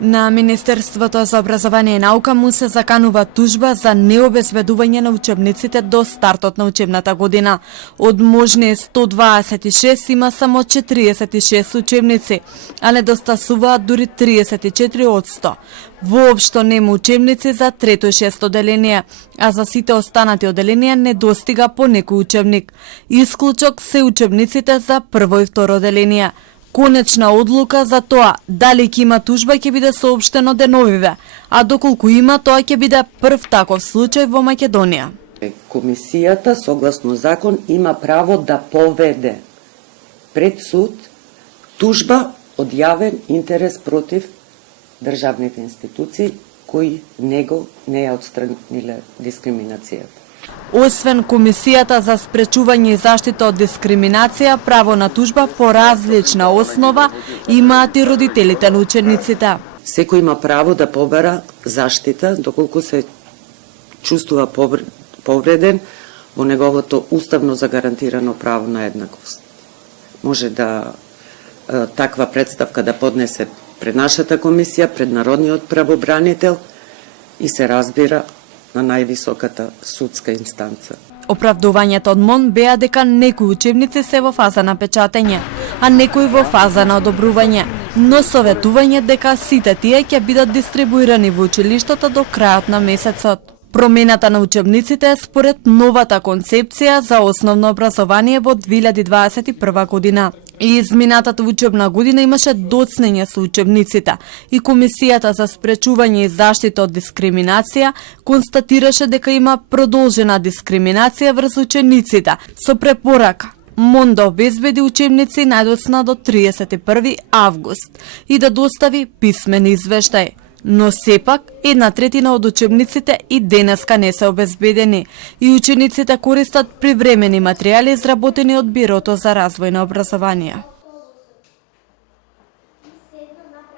На Министерството за образование и наука му се заканува тужба за необезбедување на учебниците до стартот на учебната година. Од можни 126 има само 46 учебници, а недостасуваат дури 34%. Воопшто нема учебници за трето и шесто оделение, а за сите останати оделенија недостига по некој учебник. Исклучок се учебниците за прво и второ оделение. Конечна одлука за тоа дали ќе има тужба ќе биде соопштено деновиве, а доколку има, тоа ќе биде прв таков случај во Македонија. Комисијата, согласно закон, има право да поведе пред суд тужба од јавен интерес против државните институции кои него не ја отстраниле дискриминацијата. Освен Комисијата за спречување и заштита од дискриминација, право на тужба по различна основа имаат и родителите на учениците. Секој има право да побара заштита доколку се чувствува повреден во неговото уставно загарантирано право на еднаквост. Може да таква представка да поднесе пред нашата комисија, пред народниот правобранител и се разбира на највисоката судска инстанца. Оправдувањето од МОН беа дека некои учебници се во фаза на печатење, а некои во фаза на одобрување, но советување дека сите тие ќе бидат дистрибуирани во училиштата до крајот на месецот. Промената на учебниците е според новата концепција за основно образование во 2021 година. И изминатата учебна година имаше доцнење со учебниците и Комисијата за спречување и заштита од дискриминација констатираше дека има продолжена дискриминација врз учениците со препорака МОН да обезбеди учебници најдоцна до 31 август и да достави писмен извештај. Но сепак, 1/3 од учебниците и денеска не се обезбедени и учениците користат привремени материјали изработени од Бирото за развој на образование.